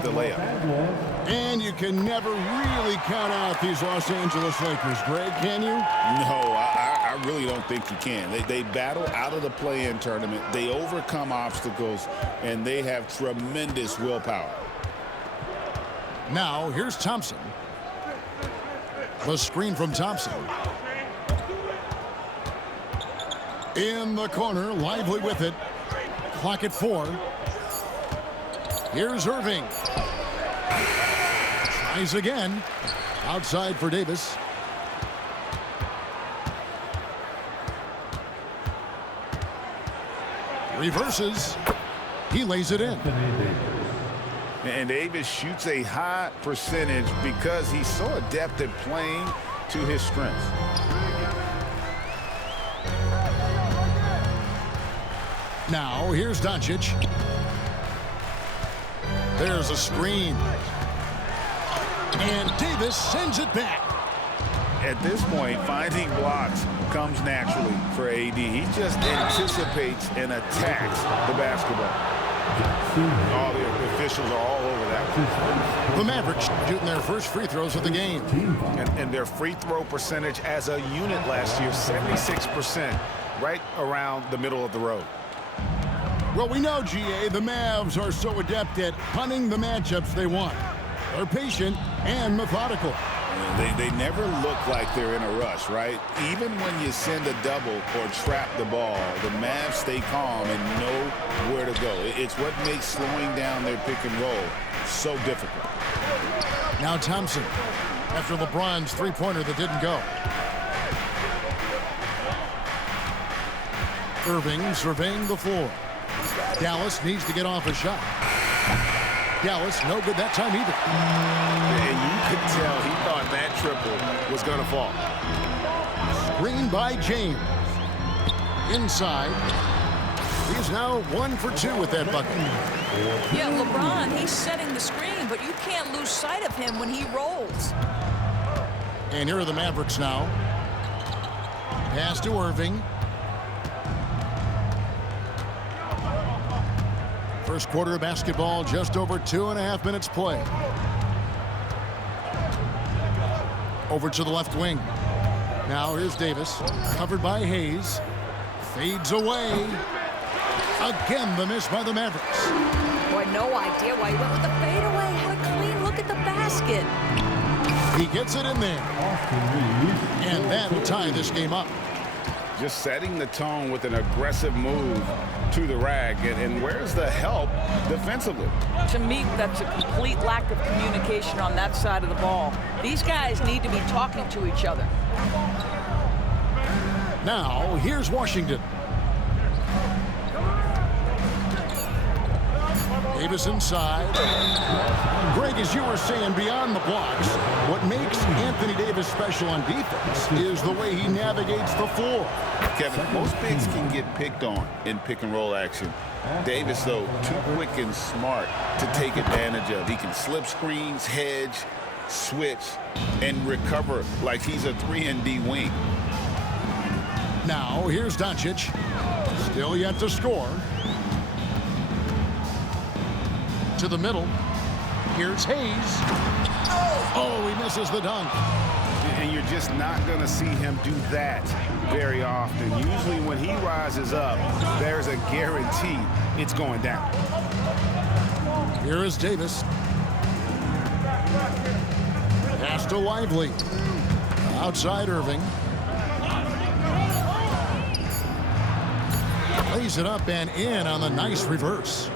make the layup. And you can never really count out these Los Angeles Lakers, Greg, can you? No, I really don't think you can. They battle out of the play-in tournament. They overcome obstacles, and they have tremendous willpower. Now, here's Thompson. The screen from Thompson. In the corner, Lively with it. Clock at 4. Here's Irving. Tries again. Outside for Davis. Reverses. He lays it in. And Davis shoots a high percentage because he's so adept at playing to his strengths. Now, here's Doncic. There's a screen. And Davis sends it back. At this point, finding blocks comes naturally for AD. He just anticipates and attacks the basketball. All the officials are all over that. The Mavericks shooting their first free throws of the game. And their free throw percentage as a unit last year, 76%, right around the middle of the road. Well, we know, GA, the Mavs are so adept at hunting the matchups they want. They're patient and methodical. They never look like they're in a rush, right? Even when you send a double or trap the ball, the Mavs stay calm and know where to go. It's what makes slowing down their pick and roll so difficult. Now Thompson, after LeBron's three-pointer that didn't go. Irving surveying the floor. Dallas needs to get off a shot. Dallas, no good that time either. And you could tell he thought that triple was going to fall. Screen by James. Inside. He's now 1 for 2 with that bucket. Yeah, LeBron, he's setting the screen, but you can't lose sight of him when he rolls. And here are the Mavericks now. Pass to Irving. First quarter of basketball, just over 2.5 minutes play. Over to the left wing. Now here's Davis, covered by Hayes. Fades away. Again, the miss by the Mavericks. Boy, no idea why he went with the fadeaway. What a clean look at the basket. He gets it in there. And that will tie this game up. Just setting the tone with an aggressive move to the rack. And where's the help defensively? To me, that's a complete lack of communication on that side of the ball. These guys need to be talking to each other. Now, here's Washington. Davis inside. Greg, as you were saying, beyond the blocks, what makes Anthony Davis special on defense is the way he navigates the floor. Kevin, most bigs can get picked on in pick and roll action. Davis, though, too quick and smart to take advantage of. He can slip screens, hedge, switch, and recover like he's a 3-and-D wing. Now, here's Doncic. Still yet to score. To the middle. Here's Hayes. Oh, he misses the dunk. And you're just not going to see him do that very often. Usually when he rises up, there's a guarantee it's going down. Here is Davis. Pass to Lively. Outside Irving. Lays it up and in on the nice reverse.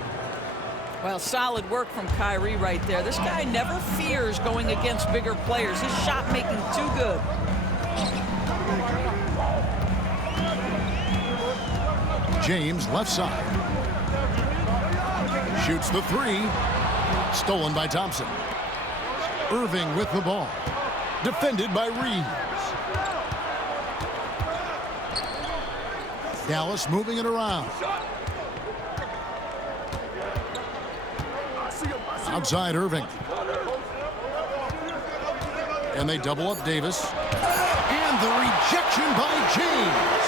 Well, solid work from Kyrie right there. This guy never fears going against bigger players. His shot making too good. James left side. Shoots the three. Stolen by Thompson. Irving with the ball. Defended by Reeves. Dallas moving it around. Outside Irving. And they double up Davis. And the rejection by James.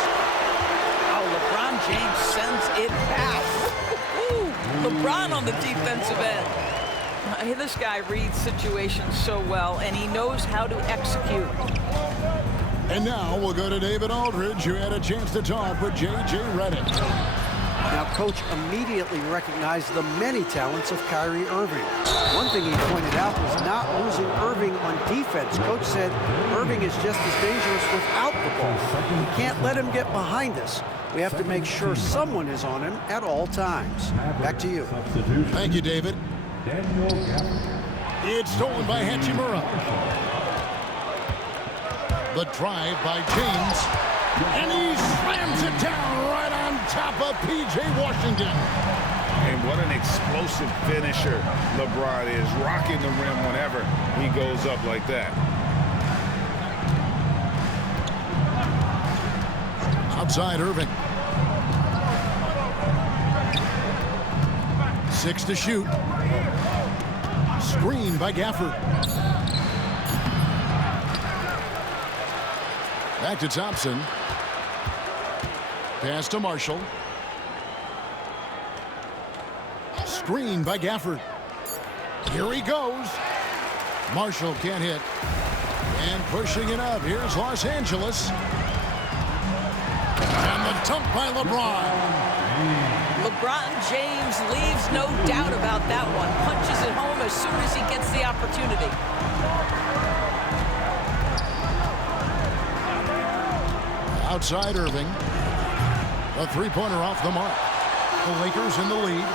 Oh, LeBron James sends it back. LeBron on the defensive end. Hey, this guy reads situations so well, and he knows how to execute. And now we'll go to David Aldridge, who had a chance to talk with J.J. Redick. Now, Coach immediately recognized the many talents of Kyrie Irving. One thing he pointed out was not losing Irving on defense. Coach said Irving is just as dangerous without the ball. We can't let him get behind us. We have to make sure someone is on him at all times. Back to you. Thank you, David. It's stolen by Hachimura. The drive by James. And he slams it down right on top of P.J. Washington. And what an explosive finisher LeBron is, rocking the rim whenever he goes up like that. Outside Irving. 6 to shoot. Screen by Gafford. Back to Thompson. Pass to Marshall. Screen by Gafford. Here he goes. Marshall can't hit. And pushing it up. Here's Los Angeles. And the dunk by LeBron. LeBron James leaves no doubt about that one. Punches it home as soon as he gets the opportunity. Outside Irving. A three-pointer off the mark. The Lakers in the lead.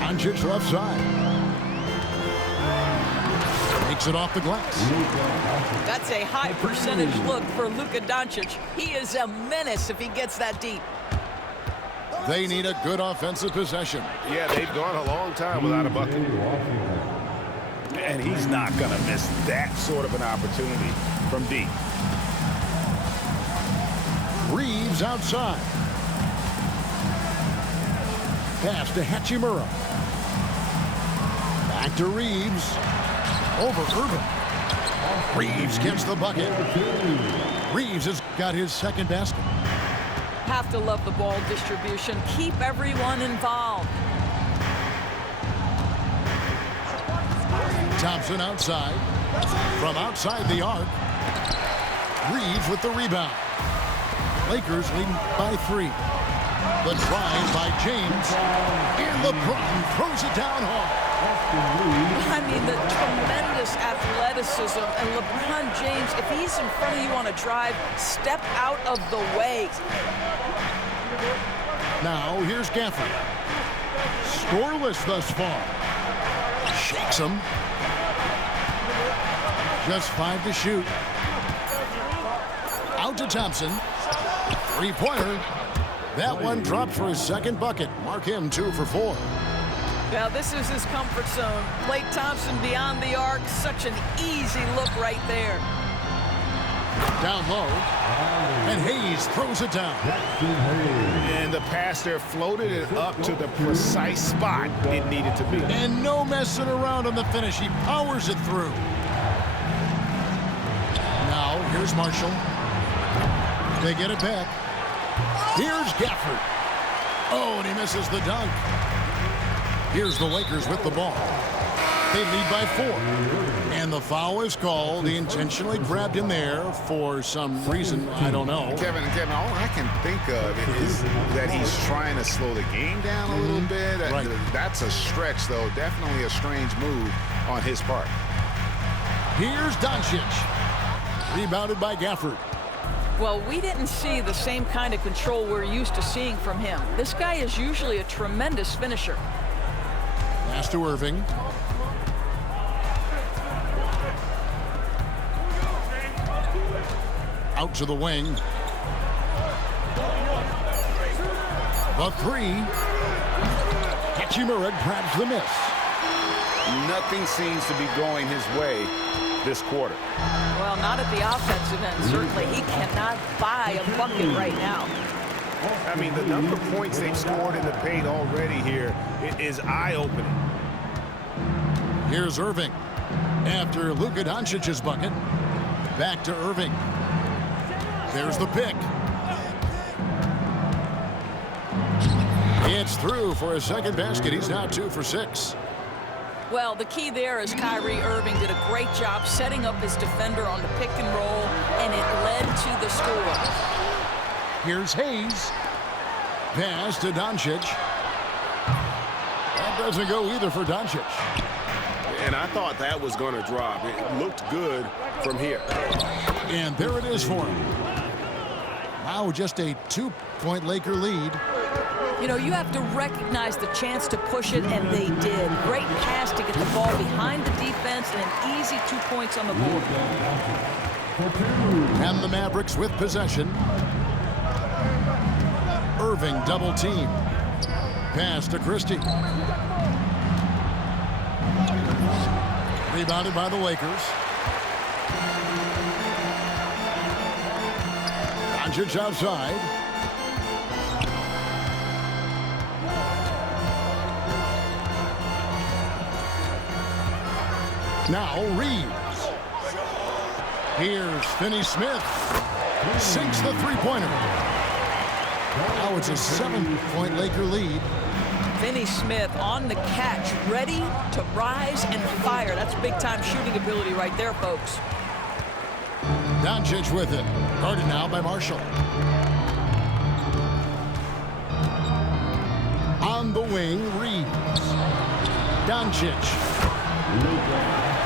Doncic left side. Takes it off the glass. That's a high percentage look for Luka Doncic. He is a menace if he gets that deep. They need a good offensive possession. Yeah, they've gone a long time without a bucket. And he's not going to miss that sort of an opportunity from deep. Reeves outside. Pass to Hachimura. Back to Reeves. Over Irving. Reeves gets the bucket. Reeves has got his second basket. Have to love the ball distribution. Keep everyone involved. Thompson outside. From outside the arc. Reeves with the rebound. Lakers leading by 3. The drive by James. And LeBron throws it down hard. I mean, the tremendous athleticism. And LeBron James, if he's in front of you on a drive, step out of the way. Now, here's Gafford. Scoreless thus far. Shakes him. Just 5 to shoot. Out to Thompson. Three-pointer. That one dropped for his second bucket. Mark him 2 for 4. Now, this is his comfort zone. Klay Thompson beyond the arc. Such an easy look right there. Down low. And Hayes throws it down. And the pass there floated it up to the precise spot it needed to be. And no messing around on the finish. He powers it through. Now, here's Marshall. They get it back. Here's Gafford. Oh, and he misses the dunk. Here's the Lakers with the ball. They lead by 4. And the foul is called. He intentionally grabbed him there for some reason. I don't know. Kevin, all I can think of is that he's trying to slow the game down a little bit. Right. That's a stretch, though. Definitely a strange move on his part. Here's Doncic. Rebounded by Gafford. Well, we didn't see the same kind of control we're used to seeing from him. This guy is usually a tremendous finisher. Pass to Irving. Out to the wing. The 3. Hachimura grabs the miss. Nothing seems to be going his way this quarter. Well, not at the offensive end, certainly. He cannot buy a bucket right now. I mean, the number of points they've scored in the paint already here is eye-opening. Here's Irving. After Luka Doncic's bucket, back to Irving. There's the pick. It's through for a second basket. He's now 2 for 6. Well, the key there is Kyrie Irving did a great job setting up his defender on the pick and roll, and it led to the score. Here's Hayes. Pass to Doncic. That doesn't go either for Doncic. And I thought that was going to drop. It looked good from here. And there it is for him. Now just a 2-point Laker lead. You know, you have to recognize the chance to push it, and they did. Great pass to get the ball behind the defense, and an easy 2 points on the board. And the Mavericks with possession. Irving double team. Pass to Christie. Rebounded by the Lakers. Doncic outside. Now Reeves. Here's Finney-Smith. Sinks the three-pointer. Now it's a 7-point Laker lead. Finney-Smith on the catch, ready to rise and fire. That's big-time shooting ability right there, folks. Doncic with it. Guarded now by Marshall. On the wing, Reeves. Doncic.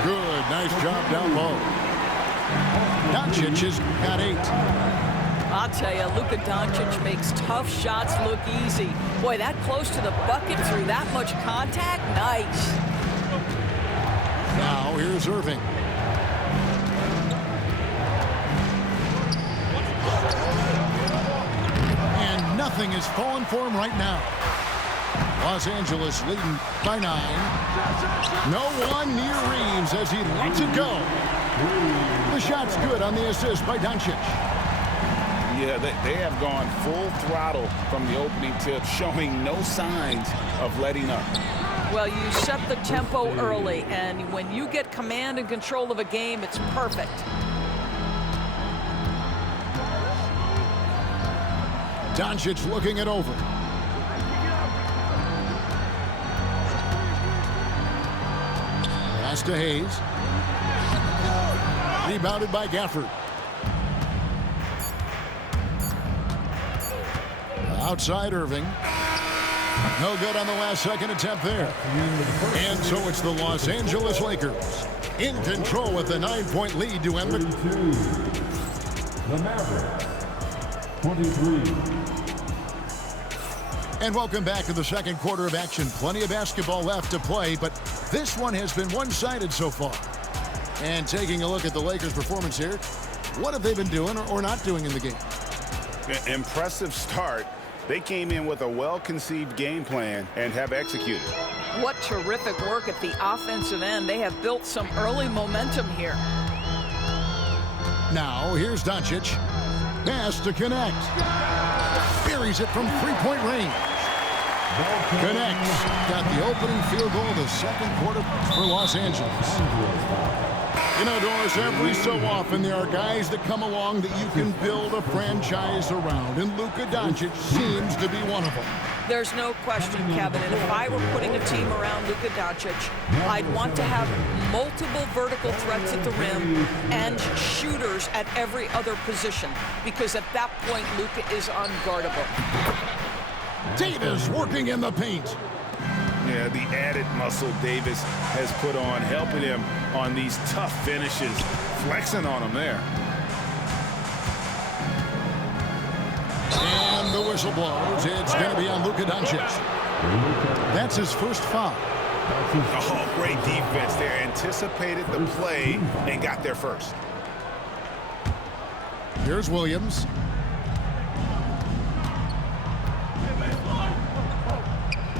Good, nice job down low. Doncic has got 8. I'll tell you, Luka Doncic makes tough shots look easy. Boy, that close to the bucket through that much contact, nice. Now here's Irving. And nothing is falling for him right now. Los Angeles leading by 9. No one near Reeves as he lets it go. The shot's good on the assist by Doncic. Yeah, they have gone full throttle from the opening tip, showing no signs of letting up. Well, you set the tempo early, and when you get command and control of a game, it's perfect. Doncic looking it over. Pass to Hayes. Rebounded by Gafford. Outside Irving. No good on the last second attempt there. And so it's the Los Angeles Lakers in control with a 9-point lead to end the... The Mavericks, 23. And welcome back to the second quarter of action. Plenty of basketball left to play, but this one has been one-sided so far. And taking a look at the Lakers' performance here, what have they been doing or not doing in the game? Impressive start. They came in with a well-conceived game plan and have executed. What terrific work at the offensive end. They have built some early momentum here. Now, here's Doncic. Pass to connect. Buries it from three-point range. Connects. Got the opening field goal of the second quarter for Los Angeles. You know, Doris, every so often there are guys that come along that you can build a franchise around, and Luka Doncic seems to be one of them. There's no question, Kevin, and if I were putting a team around Luka Doncic, I'd want to have multiple vertical threats at the rim and shooters at every other position, because at that point, Luka is unguardable. Davis working in the paint. Yeah, the added muscle Davis has put on, helping him on these tough finishes, flexing on him there. And the whistle blows. It's going to be on Luka Doncic. That's his first foul. Oh, great defense there. Anticipated the play and got there first. Here's Williams.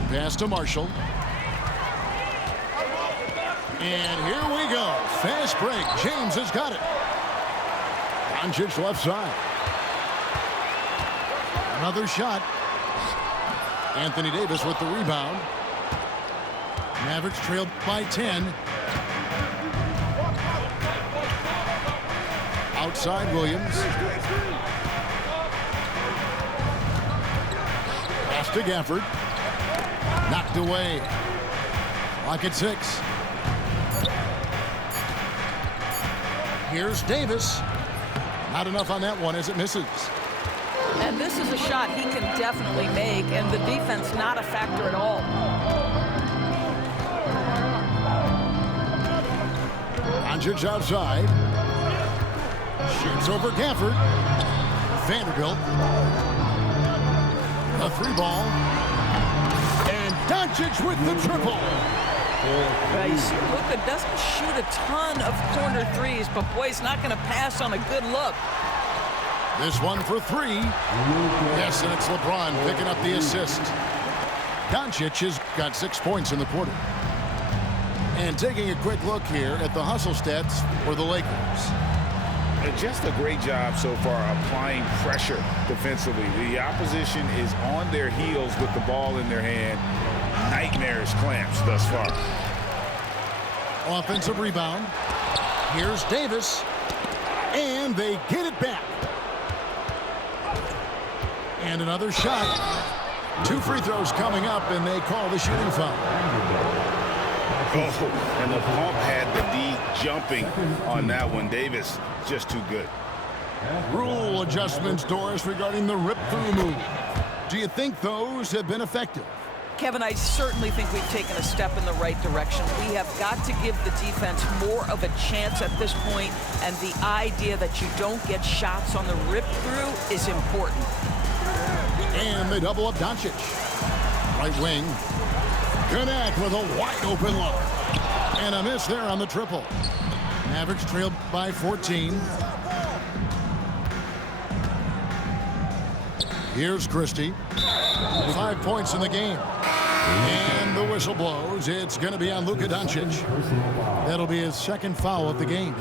Pass to Marshall. And here we go. Fast break. James has got it. Doncic left side. Another shot. Anthony Davis with the rebound. Mavericks trailed by 10. Outside Williams. Pass to Gafford. Knocked away. Clock at 6. Here's Davis. Not enough on that one as it misses. And this is a shot he can definitely make, and the defense not a factor at all. Doncic outside. Shoots over Gafford. Vanderbilt. A 3-ball. And Doncic with the triple. You see, Luka doesn't shoot a ton of corner threes, but boy, he's not going to pass on a good look. This one for 3. Yes, and it's LeBron picking up the assist. Doncic has got 6 points in the quarter. And taking a quick look here at the hustle stats for the Lakers. And just a great job so far applying pressure defensively. The opposition is on their heels with the ball in their hand. Nightmarish clamps thus far. Offensive rebound. Here's Davis. And they get it back. And another shot. 2 free throws coming up, and they call the shooting foul. Oh, and the pump had the D jumping on that one. Davis just too good. Rule adjustments, Doris, regarding the rip-through move. Do you think those have been effective? Kevin, I certainly think we've taken a step in the right direction. We have got to give the defense more of a chance at this point, and the idea that you don't get shots on the rip-through is important. And they double up Doncic. Right wing. Connect with a wide-open look. And a miss there on the triple. Mavericks trailed by 14. Here's Christie. 5 points in the game. And the whistle blows. It's going to be on Luka Doncic. That'll be his 2nd foul of the game.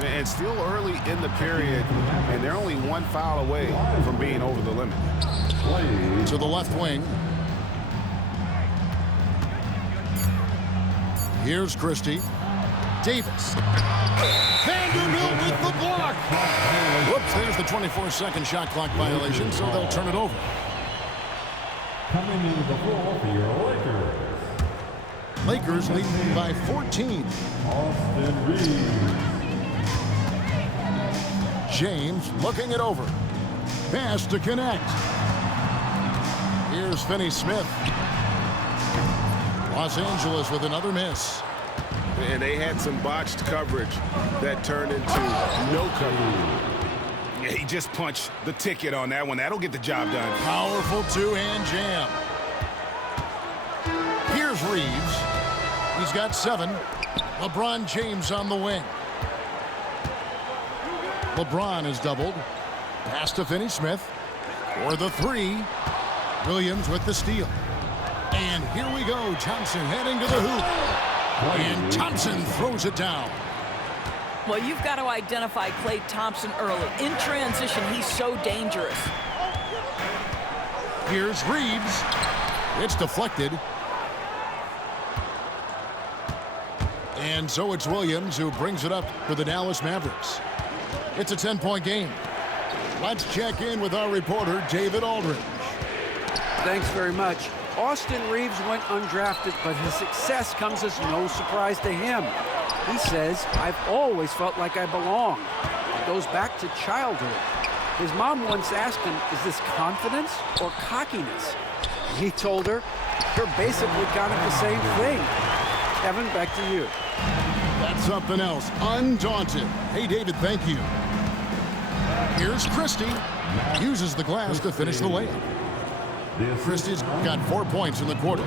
And still early in the period, and they're only 1 foul away from being over the limit. To the left wing. Here's Christie. Davis. Vanderbilt with the block. Whoops, there's the 24-second shot clock violation, so they'll turn it over. Coming into the ball for your Lakers. Lakers leading by 14. Austin Reeves. James looking it over. Pass to connect. Here's Finney-Smith. Los Angeles with another miss. And they had some botched coverage that turned into no coverage. Yeah, he just punched the ticket on that one. That'll get the job done. Powerful 2-hand jam. Here's Reeves. He's got 7. LeBron James on the wing. LeBron is doubled. Pass to Finney-Smith. For the 3. Williams with the steal. And here we go. Thompson heading to the hoop. And Thompson throws it down. Well, you've got to identify Klay Thompson early. In transition, he's so dangerous. Here's Reeves. It's deflected. And so it's Williams who brings it up for the Dallas Mavericks. It's a 10-point game. Let's check in with our reporter, David Aldridge. Thanks very much. Austin Reeves went undrafted, but his success comes as no surprise to him. He says, "I've always felt like I belong." It goes back to childhood. His mom once asked him, "Is this confidence or cockiness?" He told her, "You're basically kind of the same thing." Kevin, back to you. That's something else. Undaunted. Hey, David, thank you. Here's Christie. Uses the glass to finish the layup. Christie's got 4 points in the quarter.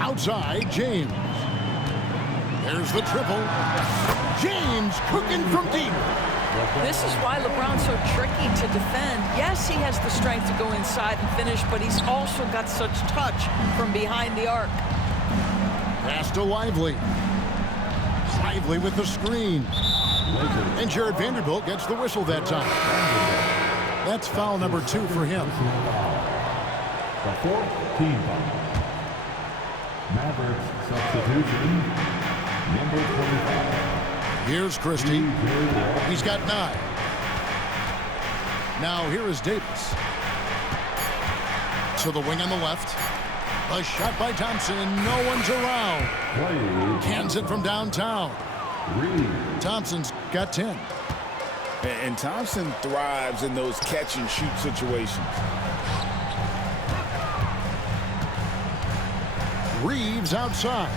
Outside, James. There's the triple. James cooking from deep. This is why LeBron's so tricky to defend. Yes, he has the strength to go inside and finish, but he's also got such touch from behind the arc. Pass to Lively. Lively with the screen. And Jared Vanderbilt gets the whistle that time. That's foul number 2 for him. The 4th team foul. Mavericks substitution, number 25. Here's Christie. He's got 9. Now here is Davis. to the wing on the left. A shot by Thompson, and no one's around. Play. Cans it from downtown. Reed. Thompson's got 10. And Thompson thrives in those catch-and-shoot situations. Reeves outside.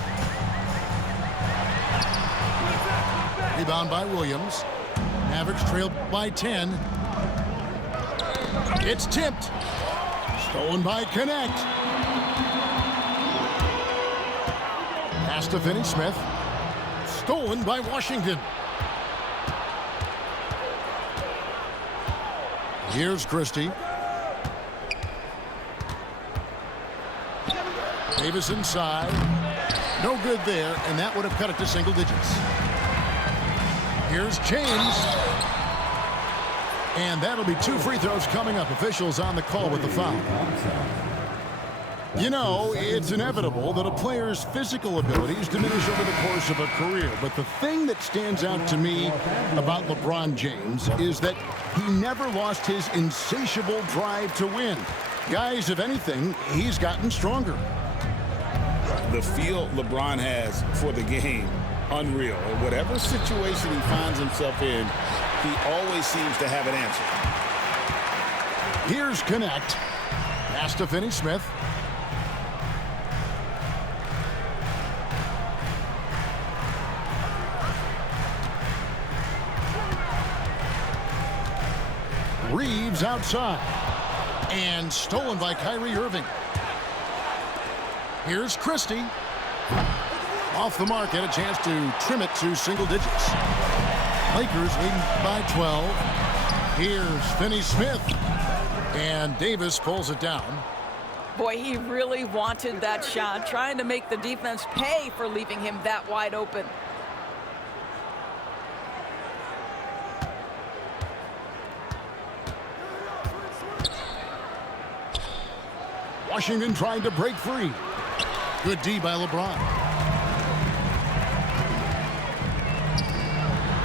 Rebound by Williams. Mavericks trailed by 10. It's tipped. Stolen by Connect. Pass to Finney-Smith. Stolen by Washington. Here's Christie. Davis inside. No good there, and that would have cut it to single digits. Here's James. And that'll be 2 free throws coming up. Officials on the call with the foul. You know, it's inevitable that a player's physical abilities diminish over the course of a career. But the thing that stands out to me about LeBron James is that he never lost his insatiable drive to win. Guys, if anything, he's gotten stronger. The feel LeBron has for the game, unreal. In whatever situation he finds himself in, he always seems to have an answer. Here's Connect. Pass to Finney-Smith. Reeves outside. And stolen by Kyrie Irving. Here's Christie. Off the mark, had a chance to trim it to single digits. Lakers leading by 12. Here's Finney-Smith. And Davis pulls it down. Boy, he really wanted that shot, trying to make the defense pay for leaving him that wide open. Washington trying to break free. Good D by LeBron.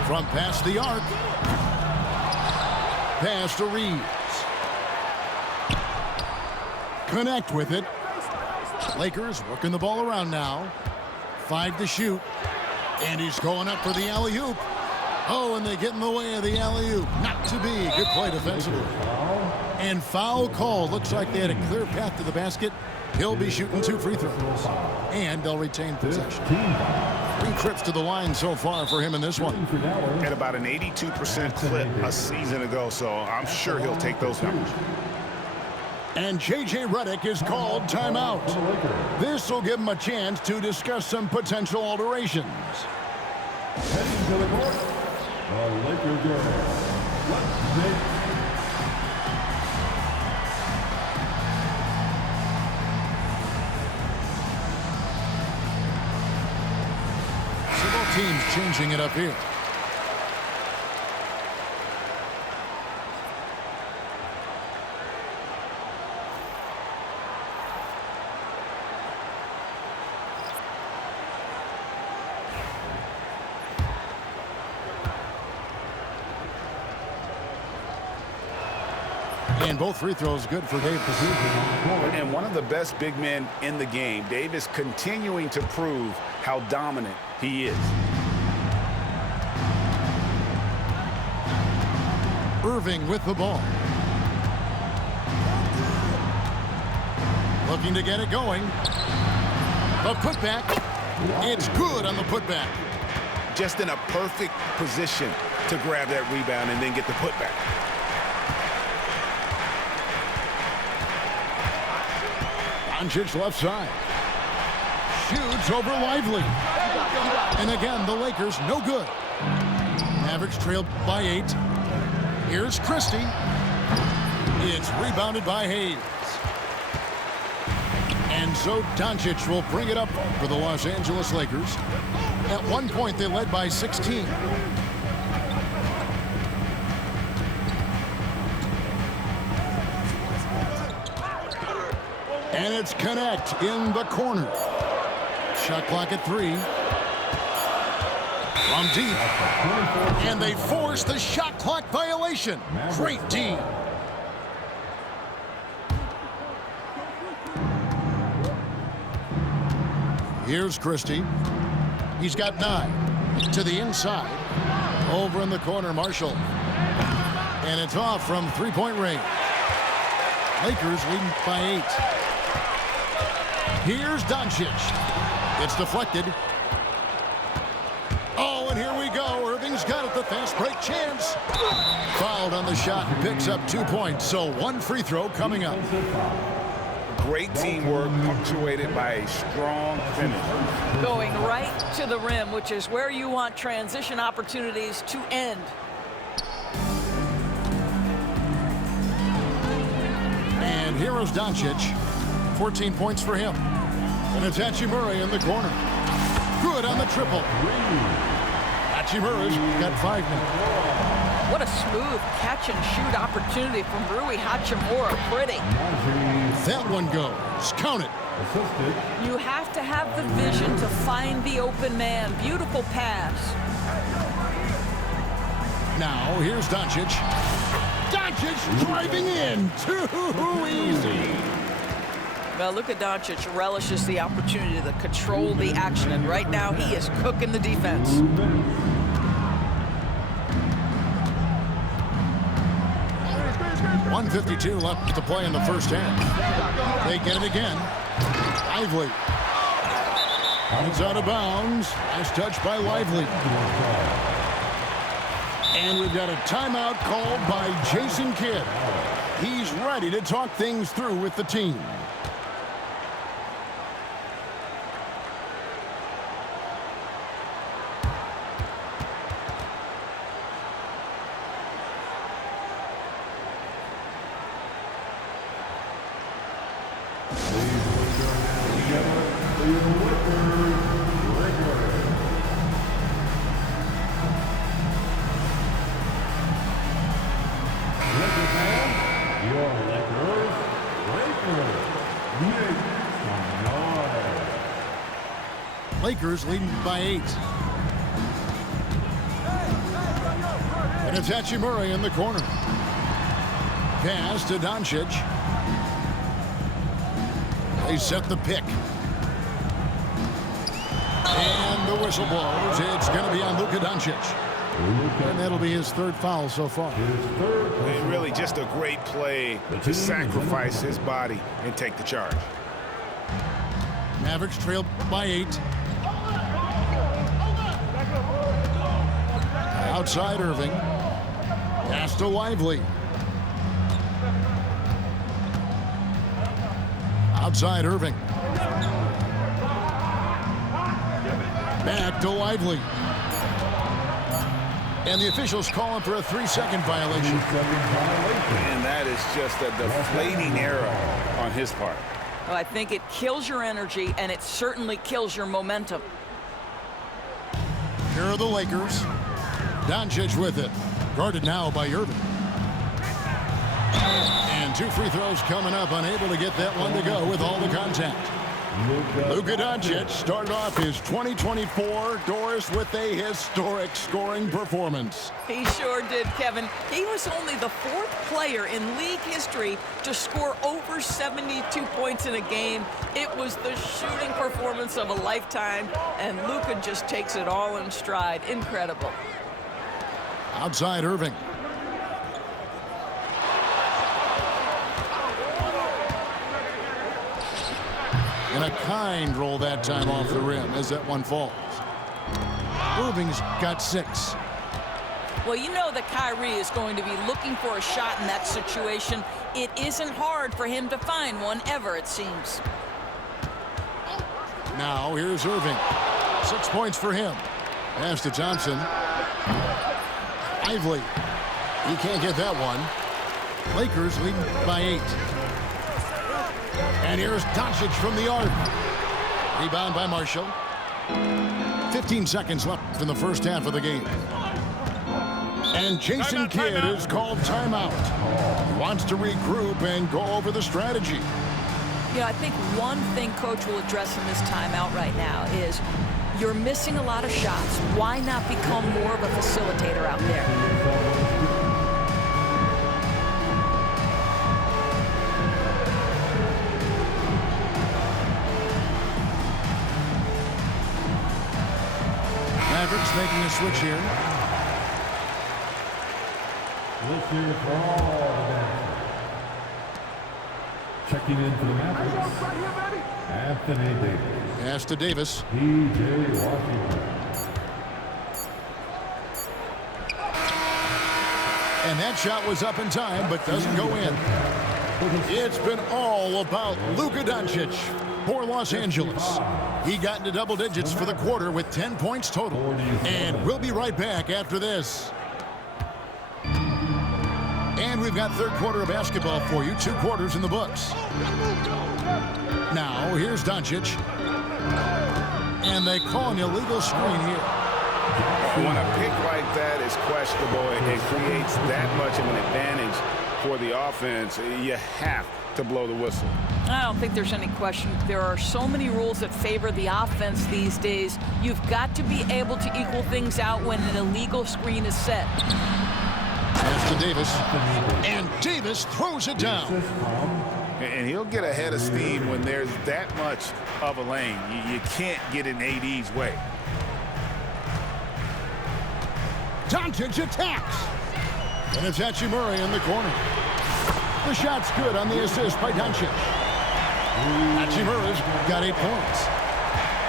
From past the arc. Pass to Reeves. Connect with it. Lakers working the ball around now. 5 to shoot. And he's going up for the alley-oop. Oh, and they get in the way of the alley-oop. Not to be. Good play defensively. And foul call. Looks like they had a clear path to the basket. He'll be shooting 2 free throws. And they'll retain possession. 3 trips to the line so far for him in this one. At about an 82% clip a season ago, so I'm sure he'll take those numbers. And J.J. Redick is called timeout. This will give him a chance to discuss some potential alterations. Heading to the court, the Lakers are West Jake. Teams changing it up here. And both free throws good for Dave. And one of the best big men in the game, Davis, continuing to prove how dominant he is. Irving with the ball. Looking to get it going. The putback. It's good on the putback. Just in a perfect position to grab that rebound and then get the putback. Doncic left side. Shoots over Lively. And again, the Lakers no good. Mavericks trailed by 8. Here's Christie. It's rebounded by Hayes. And so Doncic will bring it up for the Los Angeles Lakers. At one point, they led by 16. And it's Connect in the corner. Shot clock at 3. From deep. And they force the shot clock violation. Great D. Here's Christie. He's got 9. To the inside. Over in the corner, Marshall. And it's off from three-point range. Lakers leading by 8. Here's Doncic. It's deflected. Oh, and here we go. Irving's got it. The fast break chance. Fouled on the shot and picks up 2 points. So 1 free throw coming up. Great teamwork punctuated by a strong finish. Going right to the rim, which is where you want transition opportunities to end. And here is Doncic. 14 points for him. And it's Hachimura in the corner. Good on the triple. Hachimura's got 5 now. What a smooth catch-and-shoot opportunity from Rui Hachimura. Pretty. That one goes. Count it. You have to have the vision to find the open man. Beautiful pass. Now, here's Doncic. Doncic driving in. Too easy. Well, Luka Doncic relishes the opportunity to control the action, and right now he is cooking the defense. 1:52 left to play in the first half. They get it again. Lively. It's out of bounds. Nice touch by Lively. And we've got a timeout called by Jason Kidd. He's ready to talk things through with the team. Lakers leading by 8. And it's Hachimura in the corner. Pass to Doncic. They set the pick. And the whistle blows. It's going to be on Luka Doncic. And that'll be his 3rd foul so far. And really just a great play to sacrifice his body and take the charge. Mavericks trail by 8. Outside Irving. Pass to Lively. Outside Irving. Back to Lively. And the officials calling for a 3-second violation. And that is just a deflating error on his part. Well, I think it kills your energy, and it certainly kills your momentum. Here are the Lakers. Doncic with it. Guarded now by Irving. And 2 free throws coming up. Unable to get that one to go with all the contact. Luka Doncic started off his 2024 Doris with a historic scoring performance. He sure did, Kevin. He was only the 4th player in league history to score over 72 points in a game. It was the shooting performance of a lifetime, and Luka just takes it all in stride. Incredible. Outside Irving. And a kind roll that time off the rim as that one falls. Irving's got 6. Well, you know that Kyrie is going to be looking for a shot in that situation. It isn't hard for him to find one ever, it seems. Now here's Irving. 6 points for him. Pass to Thompson. Lively. He can't get that one. Lakers leading by 8. And here's Doncic from the arc. Rebound by Marshall. 15 seconds left in the first half of the game. And Jason Kidd is called timeout. He wants to regroup and go over the strategy. You know, I think one thing Coach will address in this timeout right now is you're missing a lot of shots. Why not become more of a facilitator out there? Davis making a switch here. Let's hear it for all the dancers. Checking in for the Mavericks, Anthony Davis. Pass to Davis. P.J. Washington. And that shot was up in time, but doesn't go in. It's been all about Luka Doncic for Los Angeles. He got into double digits for the quarter with 10 points total. And we'll be right back after this. And we've got third quarter of basketball for you. 2 quarters in the books. Now, here's Doncic. And they call an illegal screen here. When a pick like that is questionable and it creates that much of an advantage for the offense, you have to blow the whistle. I don't think there's any question. There are so many rules that favor the offense these days. You've got to be able to equal things out when an illegal screen is set. Pass to Davis. And Davis throws it down. And he'll get ahead of steam when there's that much of a lane. You can't get in AD's way. Doncic attacks. And it's Hachimura in the corner. The shot's good on the assist by Doncic. Hachimura's got 8 points.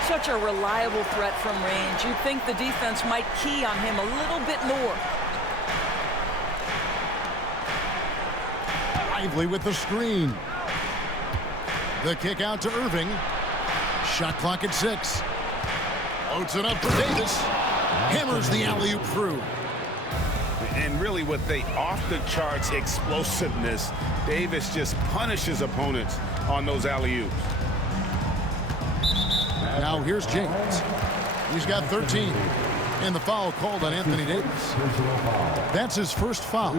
Such a reliable threat from range. You'd think the defense might key on him a little bit more. Lively with the screen. The kick out to Irving. Shot clock at 6. Floats it up for Davis. Hammers the alley-oop through. And really with the off-the-charts explosiveness, Davis just punishes opponents on those alley-oops. Now here's James. He's got 13. And the foul called on Anthony Davis. That's his first foul.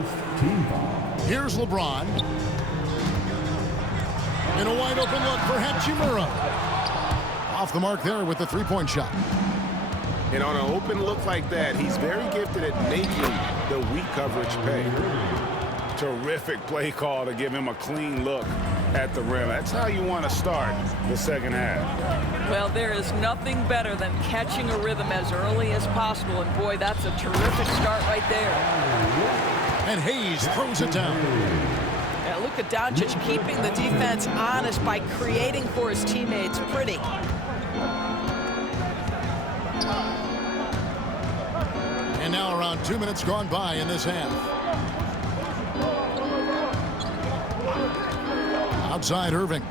Here's LeBron. And a wide open look for Hachimura. Off the mark there with the 3-point shot. And on an open look like that, he's very gifted at making the weak coverage pay. Terrific play call to give him a clean look at the rim. That's how you want to start the second half. Well, there is nothing better than catching a rhythm as early as possible. And boy, that's a terrific start right there. And Hayes throws it down. Yeah, Luka Doncic keeping the defense honest by creating for his teammates. Pretty. And now around 2 minutes gone by in this half. Outside Irving.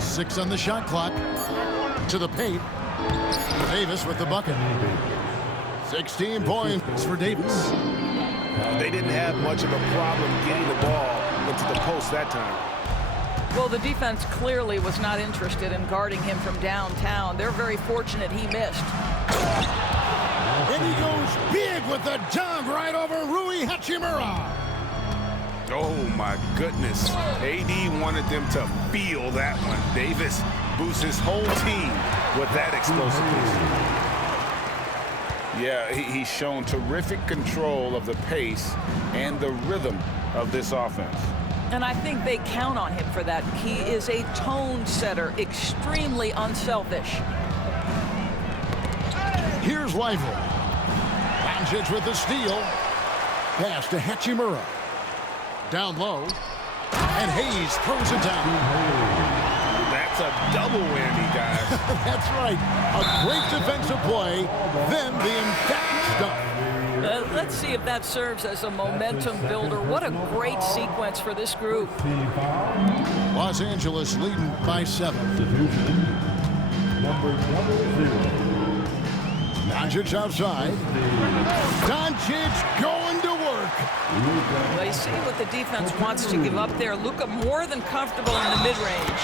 6 on the shot clock. To the paint. Davis with the bucket. 16 points for Davis. They didn't have much of a problem getting the ball into the post that time. Well, the defense clearly was not interested in guarding him from downtown. They're very fortunate he missed. And he goes big with the dunk right over Rui Hachimura. Oh, my goodness. AD wanted them to feel that one. Davis boosts his whole team with that explosiveness. Yeah, he's shown terrific control of the pace and the rhythm of this offense. And I think they count on him for that. He is a tone setter, extremely unselfish. Here's Lively. Doncic with the steal. Pass to Hachimura. Down low. And Hayes throws it down. That's a double whammy, guys. That's right. A great defensive play, then the emphatic stuff. Let's see if that serves as a momentum builder. What a great sequence for this group. Los Angeles leading by 7. Number 0. Doncic outside. Doncic going to work. They see what the defense wants to give up there. Luka more than comfortable in the mid-range.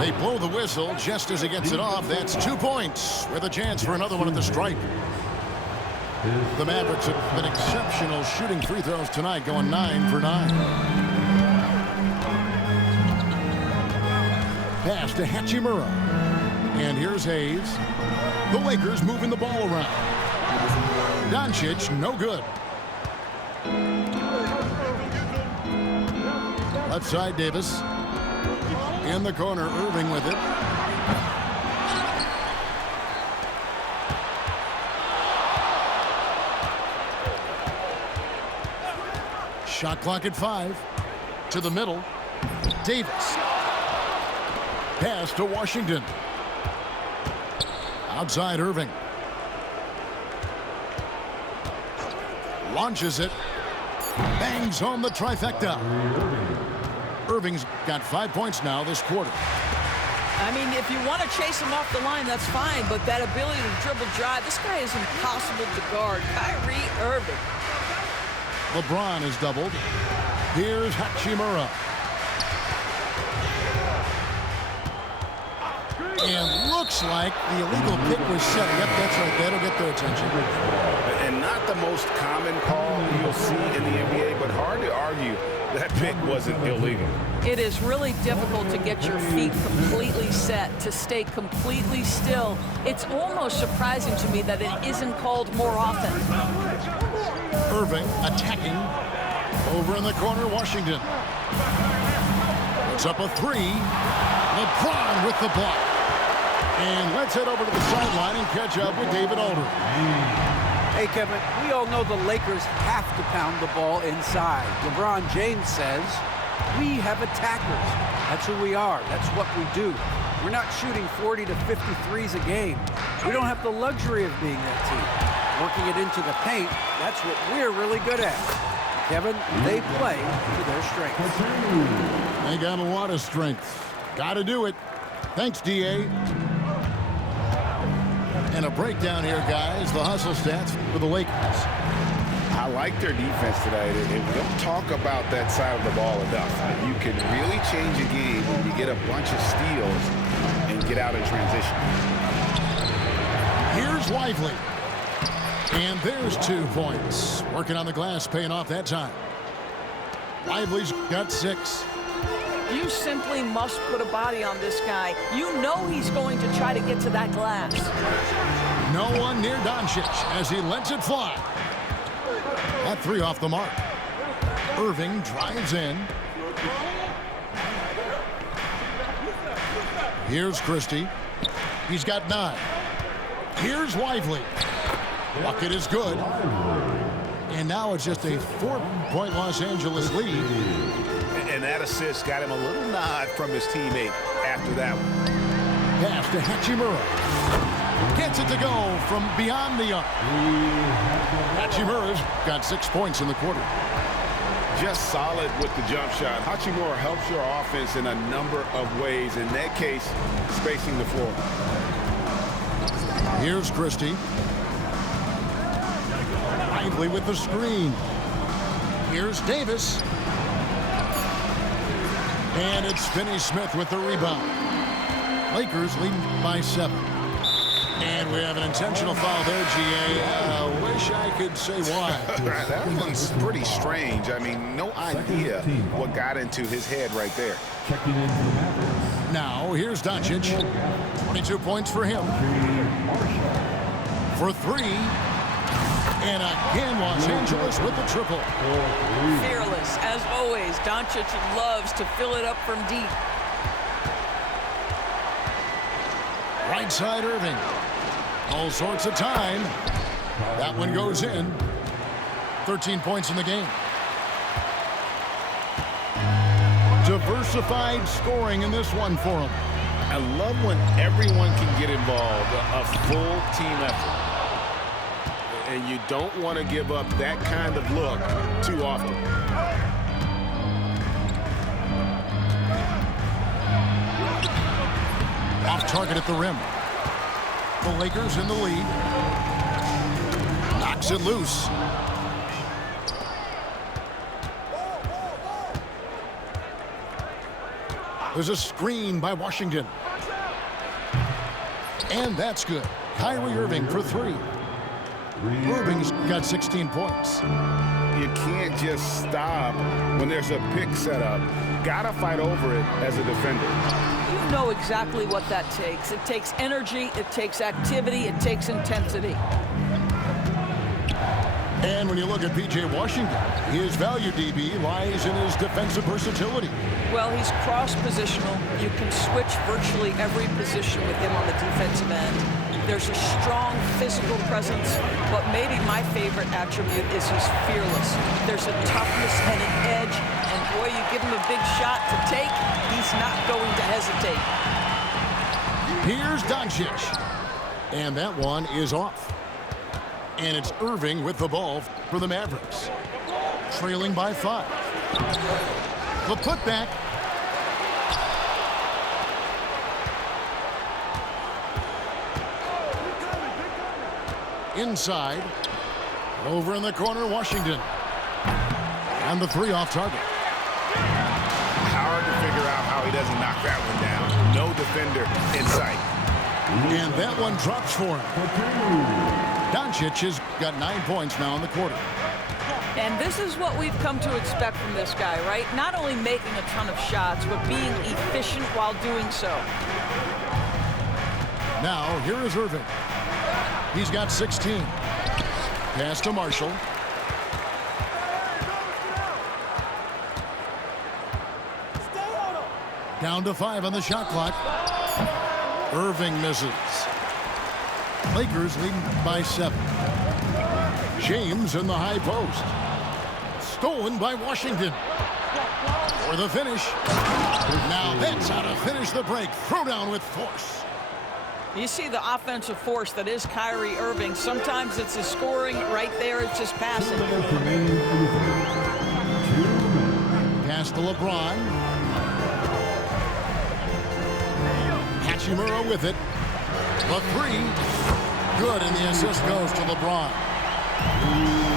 They blow the whistle just as he gets it off. That's 2 points with a chance for another one at the stripe. The Mavericks have been exceptional shooting free throws tonight, going 9 for 9. Pass to Hachimura. And here's Hayes. The Lakers moving the ball around. Doncic, no good. Left side, Davis. In the corner, Irving with it. Shot clock at 5. To the middle. Davis. Pass to Washington. Outside Irving. Launches it. Bangs home the trifecta. Irving's got 5 points now this quarter. I mean, if you want to chase him off the line, that's fine. But that ability to dribble drive, this guy is impossible to guard. Kyrie Irving. LeBron is doubled. Here's Hachimura. And looks like the illegal pick was set. Yep, that's right. That'll get their attention. And not the most common call you'll see in the NBA, but hard to argue that pick wasn't illegal. It is really difficult to get your feet completely set, to stay completely still. It's almost surprising to me that it isn't called more often. Irving attacking. Over in the corner, Washington. Puts up a 3. LeBron with the block. And let's head over to the sideline and catch up with David Aldridge. Hey, Kevin, we all know the Lakers have to pound the ball inside. LeBron James says, we have attackers. That's who we are. That's what we do. We're not shooting 40 to 50 threes a game. We don't have the luxury of being that team. Working it into the paint, that's what we're really good at. Kevin, they play to their strengths. They got a lot of strength. Got to do it. Thanks, D.A. And a breakdown here, guys. The hustle stats for the Lakers. I like their defense today. They don't talk about that side of the ball enough. You can really change a game when you get a bunch of steals and get out in transition. Here's Lively. And there's 2 points. Working on the glass, paying off that time. Lively's got 6. You simply must put a body on this guy. You know he's going to try to get to that glass. No one near Doncic as he lets it fly. That 3 off the mark. Irving drives in. Here's Christie. He's got 9. Here's Lively. Bucket is good. And now it's just a 4-point Los Angeles lead. And that assist got him a little nod from his teammate after that one. Pass to Hachimura. Gets it to go from beyond the arc. Hachimura's got 6 points in the quarter. Just solid with the jump shot. Hachimura helps your offense in a number of ways. In that case, spacing the floor. Here's Christie. Lively with the screen. Here's Davis. And it's Finney-Smith with the rebound. Lakers leading by 7. And we have an intentional foul there, G.A. Wish I could say why. That one's pretty strange. I mean, no idea what got into his head right there. Checking in for the Mavericks. Now, here's Doncic. 22 points for him. For 3. And again, Los Angeles with the triple. Fearless, as always. Doncic loves to fill it up from deep. Right side Irving. All sorts of time. That one goes in. 13 points in the game. Diversified scoring in this one for him. I love when everyone can get involved, a full team effort. And you don't want to give up that kind of look too often. Off target at the rim. The Lakers in the lead. Knocks it loose. There's a screen by Washington. And that's good. Kyrie Irving for 3. Irving's got 16 points. You can't just stop when there's a pick set up. Gotta fight over it as a defender. You know exactly what that takes. It takes energy, it takes activity, it takes intensity. And when you look at P.J. Washington, his value, DB, lies in his defensive versatility. Well, he's cross-positional. You can switch virtually every position with him on the defensive end. There's a strong physical presence, but maybe my favorite attribute is he's fearless. There's a toughness and an edge, and boy, you give him a big shot to take, he's not going to hesitate. Here's Doncic. And that one is off. And it's Irving with the ball for the Mavericks. Trailing by 5. The putback. Inside. Over in the corner, Washington. And the 3 off target. Hard to figure out how he doesn't knock that one down. No defender in sight. And that one drops for him. Doncic has got 9 points now in the quarter. And this is what we've come to expect from this guy, right? Not only making a ton of shots, but being efficient while doing so. Now, here is Irving. He's got 16. Pass to Marshall. Down to 5 on the shot clock. Irving misses. Lakers leading by 7. James in the high post. Stolen by Washington. For the finish. Now that's how to finish the break. Throw down with force. You see the offensive force that is Kyrie Irving. Sometimes it's his scoring. Right there, it's just passing. Pass to LeBron. Hachimura with it. The 3. Good, and the assist goes to LeBron.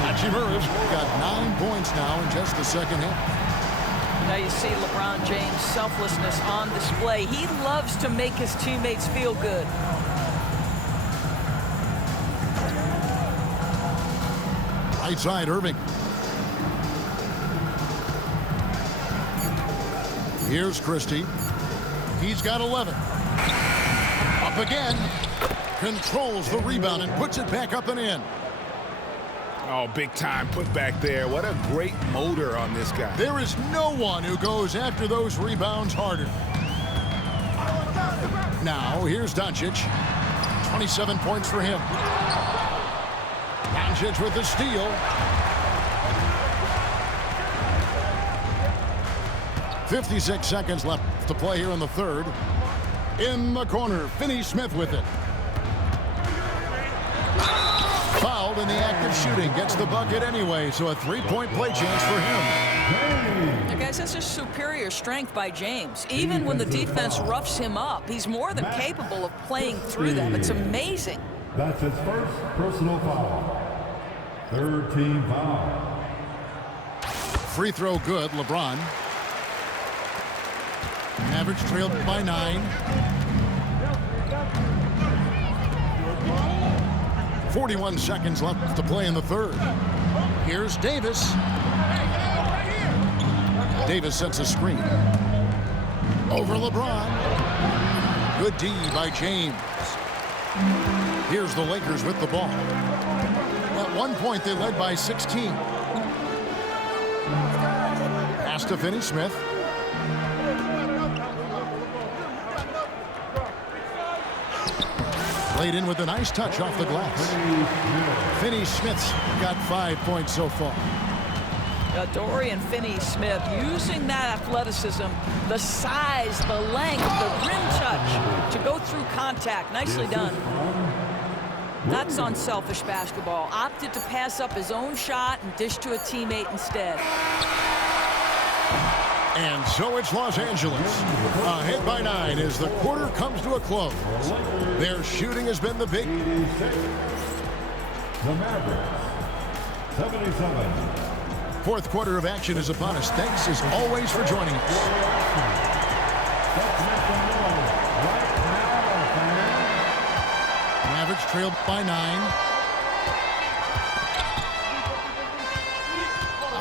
Hachimura's got 9 points now in just the second half. Now you see LeBron James' selflessness on display. He loves to make his teammates feel good. Right side, Irving. Here's Christie. He's got 11. Up again. Controls the rebound and puts it back up and in. Oh, big time put back there. What a great motor on this guy. There is no one who goes after those rebounds harder. Now, here's Doncic. 27 points for him. Doncic with the steal. 56 seconds left to play here in the third. In the corner, Finney-Smith with it. Fouled in the act of shooting. Gets the bucket anyway, so a 3-point play chance for him. Now, guys, that's just superior strength by James. Even when the defense roughs him up, he's more than capable of playing through them. It's amazing. That's his first personal foul. Third team foul. Free throw good, LeBron. Mavericks trailed by 9. 41 seconds left to play in the third. Here's Davis. Davis sets a screen. Over LeBron. Good D by James. Here's the Lakers with the ball. At one point, they led by 16. Pass to Finney-Smith. Played in with a nice touch off the glass. Finney-Smith's got 5 points so far. Dorian Finney-Smith using that athleticism, the size, the length, the rim touch to go through contact. Nicely done. That's unselfish basketball. Opted to pass up his own shot and dish to a teammate instead. And so it's Los Angeles. Ahead by 9 as the quarter comes to a close. Their shooting has been the big. The Mavericks, 77. Fourth quarter of action is upon us. Thanks as always for joining us. Mavericks trailed by 9.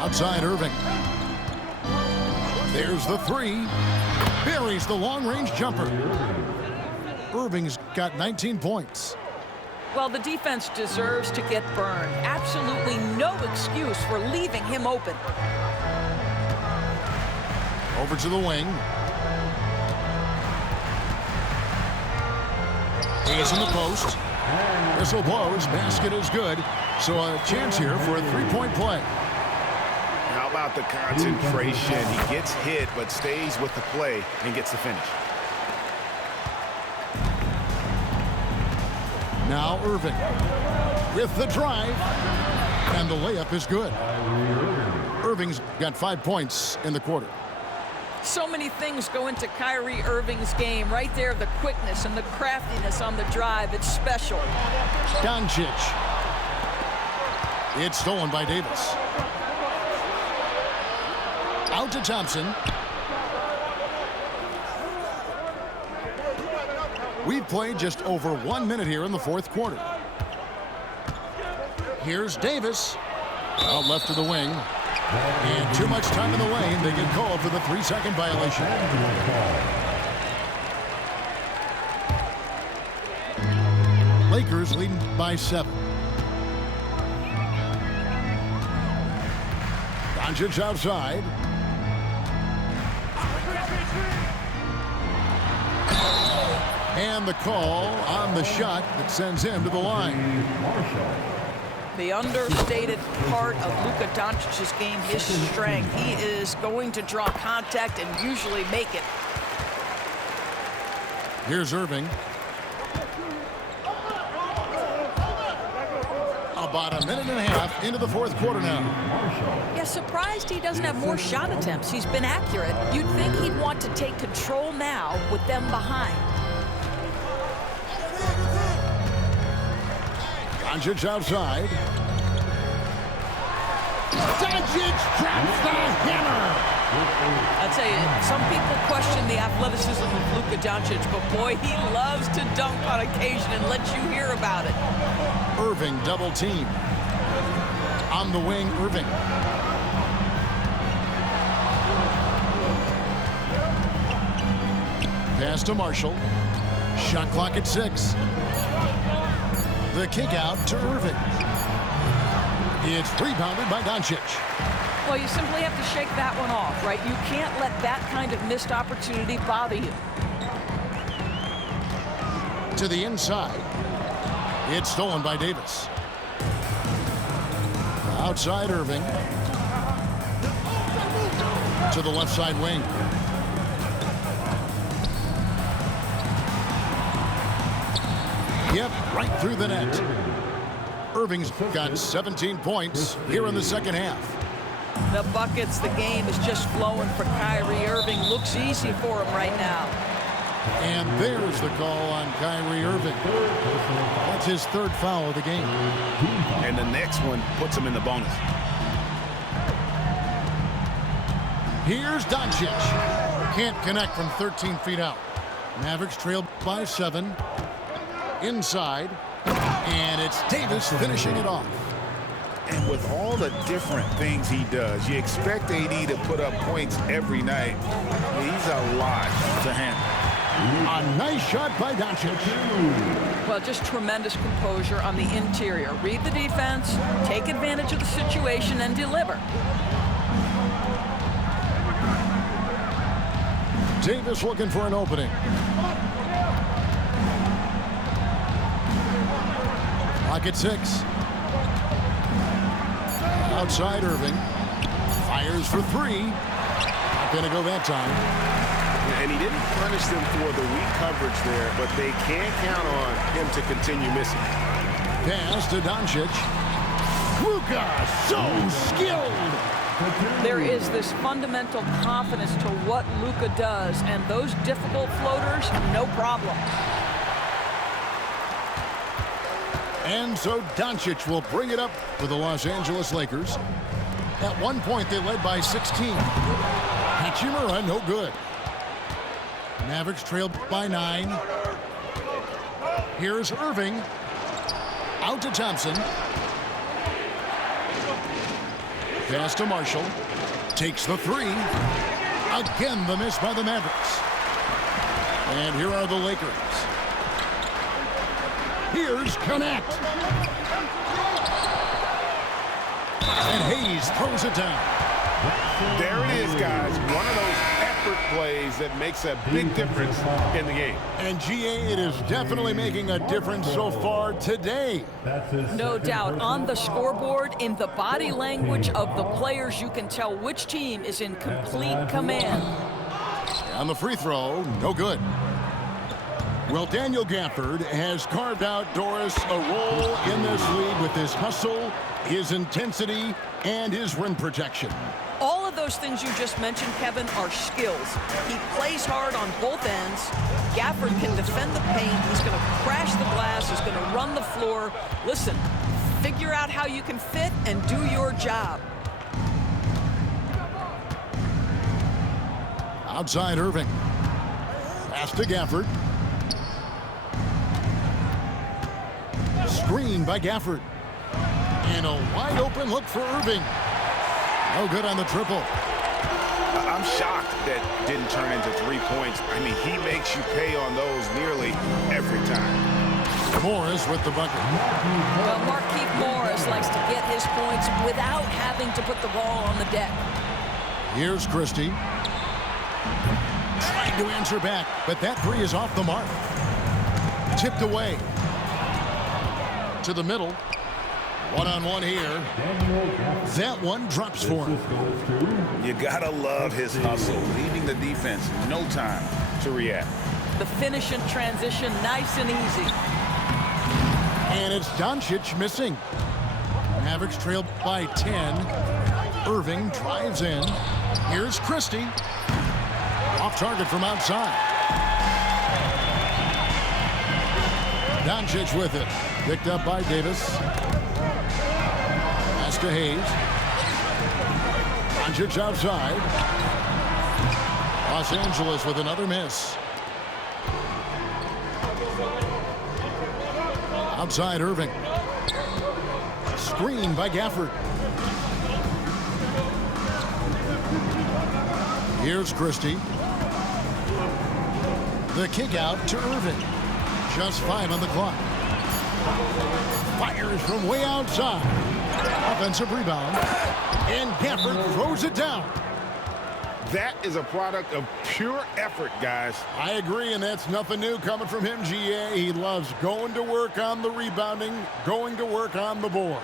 Outside Irving. There's the 3. Buries the long-range jumper. Irving's got 19 points. Well, the defense deserves to get burned. Absolutely no excuse for leaving him open. Over to the wing. He's in the post. Whistle blows. Basket is good. So a chance here for a three-point play. How about the concentration? He gets hit, but stays with the play and gets the finish. Now Irving with the drive. And the layup is good. Irving's got 5 points in the quarter. So many things go into Kyrie Irving's game. Right there, the quickness and the craftiness on the drive. It's special. Doncic. It's stolen by Davis. Out to Thompson. We've played just over 1 minute here in the fourth quarter. Here's Davis. Out left to the wing. And too much time in the lane. They get called for the 3-second violation. Lakers leading by 7. Doncic outside. And the call on the shot that sends him to the line. The understated part of Luka Doncic's game, his strength. He is going to draw contact and usually make it. Here's Irving. About a minute and a half into the fourth quarter now. Yeah, surprised he doesn't have more shot attempts. He's been accurate. You'd think he'd want to take control now with them behind. Doncic outside. Doncic traps the hammer. I'll tell you, some people question the athleticism of Luka Doncic, but boy, he loves to dunk on occasion and let you hear about it. Irving double team. On the wing, Irving. Pass to Marshall. Shot clock at 6. The kick out to Irving. It's rebounded by Doncic. Well, you simply have to shake that one off, right? You can't let that kind of missed opportunity bother you. To the inside. It's stolen by Davis. Outside Irving. To the left side wing. Yep, right through the net. Irving's got 17 points here in the second half. The buckets, the game is just flowing for Kyrie Irving. Looks easy for him right now. And there's the call on Kyrie Irving. That's his 3rd foul of the game. And the next one puts him in the bonus. Here's Doncic. Can't connect from 13 feet out. Mavericks trail by 7. Inside. And it's Davis finishing it off. And with all the different things he does, you expect AD to put up points every night. He's a lot to handle. A nice shot by Doncic. Well, just tremendous composure on the interior. Read the defense, take advantage of the situation, and deliver. Davis looking for an opening. Pocket 6. Outside Irving. Fires for 3. Not going to go that time. And he didn't punish them for the weak coverage there, but they can't count on him to continue missing. Pass to Doncic. Luka, so skilled. There is this fundamental confidence to what Luka does, and those difficult floaters, no problem. And so Doncic will bring it up for the Los Angeles Lakers. At one point, they led by 16. Hachimura, no good. Mavericks trailed by 9. Here's Irving. Out to Thompson. Pass to Marshall. Takes the 3. Again, the miss by the Mavericks. And here are the Lakers. Here's Connect. And Hayes throws it down. There it is, guys. One of those effort plays that makes a big difference in the game. And GA, it is definitely making a difference so far today. No doubt. On the scoreboard, in the body language of the players, you can tell which team is in complete command. On the free throw, no good. Well, Daniel Gafford has carved out Doris a role in this league with his hustle, his intensity, and his rim protection. All of those things you just mentioned, Kevin, are skills. He plays hard on both ends. Gafford can defend the paint. He's going to crash the glass. He's going to run the floor. Listen, figure out how you can fit and do your job. Outside Irving. Pass to Gafford. Screen by Gafford. And a wide open look for Irving. No good on the triple. I'm shocked that didn't turn into 3 points. I mean, he makes you pay on those nearly every time. Morris with the bucket. Well, Markieff Morris likes to get his points without having to put the ball on the deck. Here's Christie. Trying to answer back, but that three is off the mark. Tipped away. To the middle. One-on-one here. That one drops for him. You gotta love his hustle, leaving the defense no time to react. The finish in transition, nice and easy. And it's Doncic missing. Mavericks trail by 10. Irving drives in. Here's Christie. Off target from outside. Doncic with it. Picked up by Davis. Pass to Hayes. Doncic outside. Los Angeles with another miss. Outside Irving. Screen by Gafford. Here's Christie. The kick out to Irving. Just 5 on the clock. Fires from way outside. Offensive rebound. And Gafford throws it down. That is a product of pure effort, guys. I agree, and that's nothing new coming from him, GA. He loves going to work on the rebounding, going to work on the boards.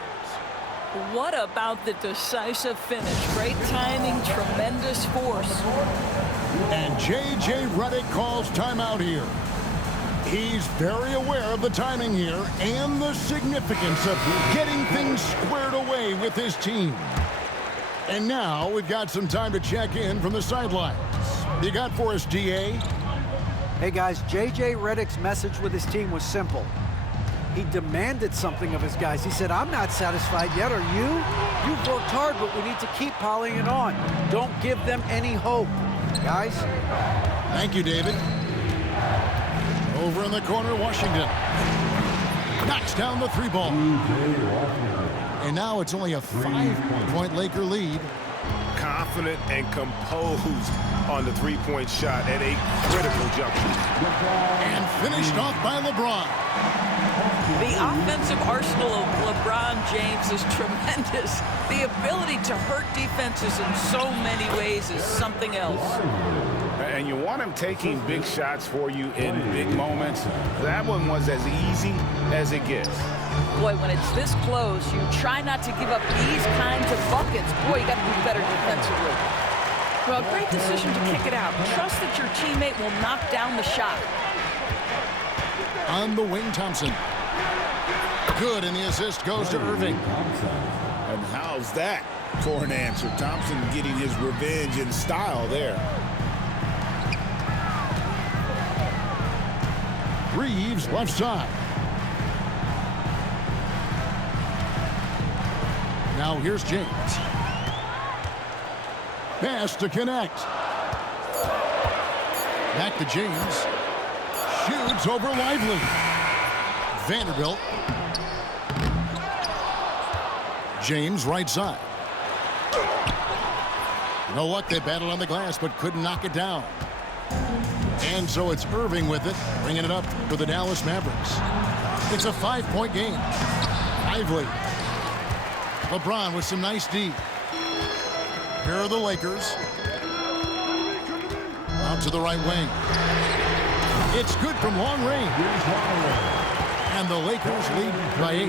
What about the decisive finish? Great timing, tremendous force. And J.J. Redick calls timeout here. He's very aware of the timing here and the significance of getting things squared away with his team. And now we've got some time to check in from the sidelines. You got for us, DA? Hey guys, J.J. Redick's message with his team was simple. He demanded something of his guys. He said, I'm not satisfied yet, are you? You've worked hard, but we need to keep piling it on. Don't give them any hope. Guys? Thank you, David. Over in the corner, Washington. Knocks down the three ball. And now it's only a 5-point Laker lead. Confident and composed on the three-point shot at a critical juncture. And finished off by LeBron. The offensive arsenal of LeBron James is tremendous. The ability to hurt defenses in so many ways is something else. And you want him taking big shots for you in big moments. That one was as easy as it gets. Boy, when it's this close, you try not to give up these kinds of buckets. Boy, you got to be better defensively. Well, great decision to kick it out. Trust that your teammate will knock down the shot. On the wing, Thompson. Good, and the assist goes to Irving. And how's that for an answer? Thompson getting his revenge in style there. Reeves left side. Now here's James. Pass to connect. Back to James. Shoots over Lively. Vanderbilt. James right side. No luck, they battled on the glass but couldn't knock it down. And so it's Irving with it, bringing it up for the Dallas Mavericks. It's a 5-point game. Lively. LeBron with some nice D. Here are the Lakers. Out to the right wing. It's good from long range. And the Lakers lead by 8.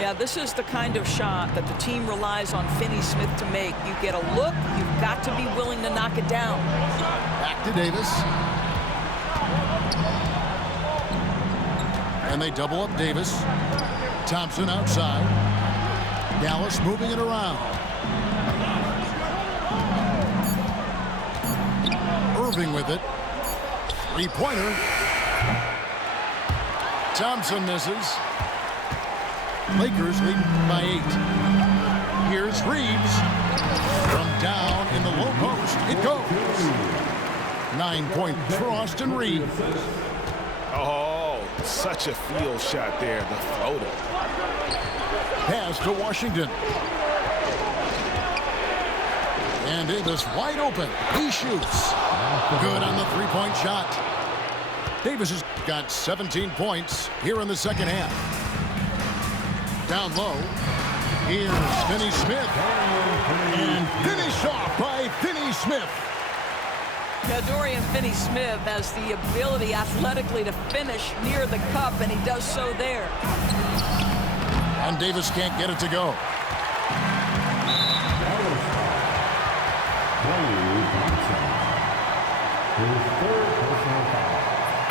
Yeah, this is the kind of shot that the team relies on Finney-Smith to make. You get a look, you've got to be willing to knock it down. Back to Davis. And they double up Davis. Thompson outside. Dallas moving it around. Irving with it. Three-pointer. Thompson misses. Lakers lead by 8. Here's Reeves. From down in the low post. It goes. 9-point for Austin Reeves. Oh, such a field shot there. The floater. Pass to Washington. And Davis wide open. He shoots. Good on the three-point shot. Davis has got 17 points here in the second half. Down low. Here's Finney-Smith. And finished off by Finney-Smith. Now, Dorian Finney-Smith has the ability athletically to finish near the cup, and he does so there. And Davis can't get it to go.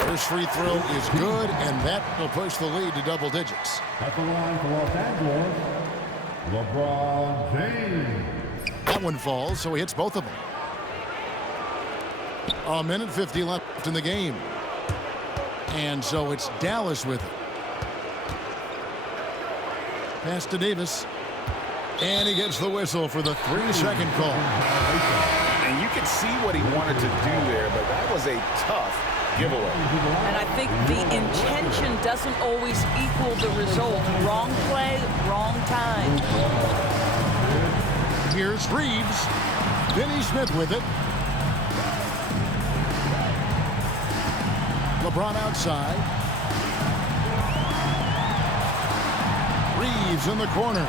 First free throw is good, and that will push the lead to double digits. At the line for Los Angeles, LeBron James. That one falls, so he hits both of them. A minute 50 left in the game. And so it's Dallas with it. Pass to Davis. And he gets the whistle for the 3-second call. And you can see what he wanted to do there, but that was a tough giveaway. And I think the intention doesn't always equal the result. Wrong play, wrong time. Here's Reeves. Finney-Smith with it. LeBron outside. Reeves in the corner.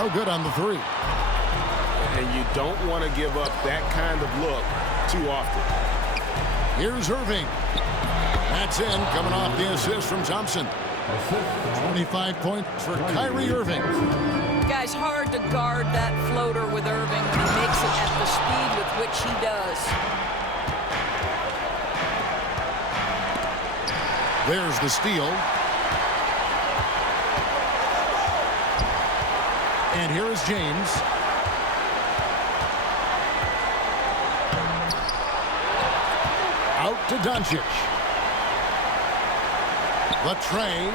Oh, good on the three. And you don't want to give up that kind of look too often. Here's Irving. That's in, coming off the assist from Thompson. 25 points for Kyrie Irving. Guys, hard to guard that floater with Irving when he makes it at the speed with which he does. There's the steal. And here is James. Out to Doncic. The tray.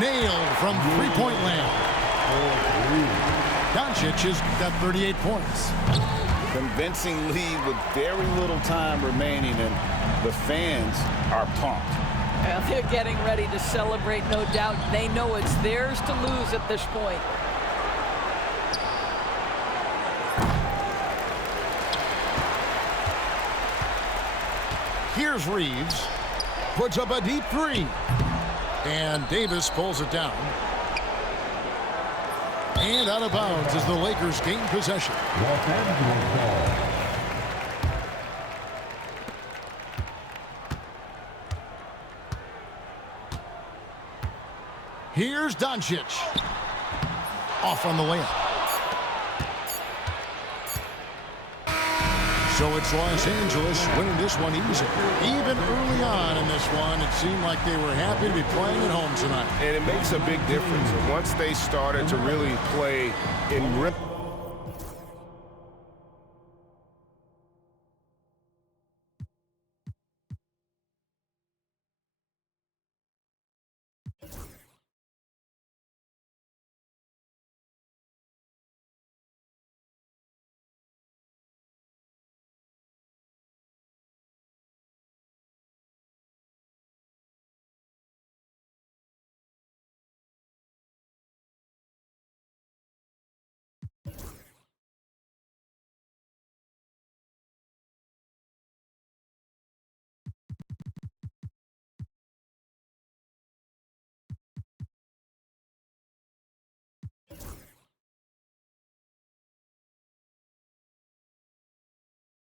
Nailed from three-point land. Doncic has got 38 points. Convincing lead with very little time remaining, and the fans are pumped. Well, they're getting ready to celebrate, no doubt. They know it's theirs to lose at this point. Here's Reeves. Puts up a deep three. And Davis pulls it down. And out of bounds as the Lakers gain possession. Los Angeles ball. Here's Doncic. Off on the layup. So it's Los Angeles winning this one easy. Even early on in this one, it seemed like they were happy to be playing at home tonight. And it makes a big difference. Once they started to really play in rhythm.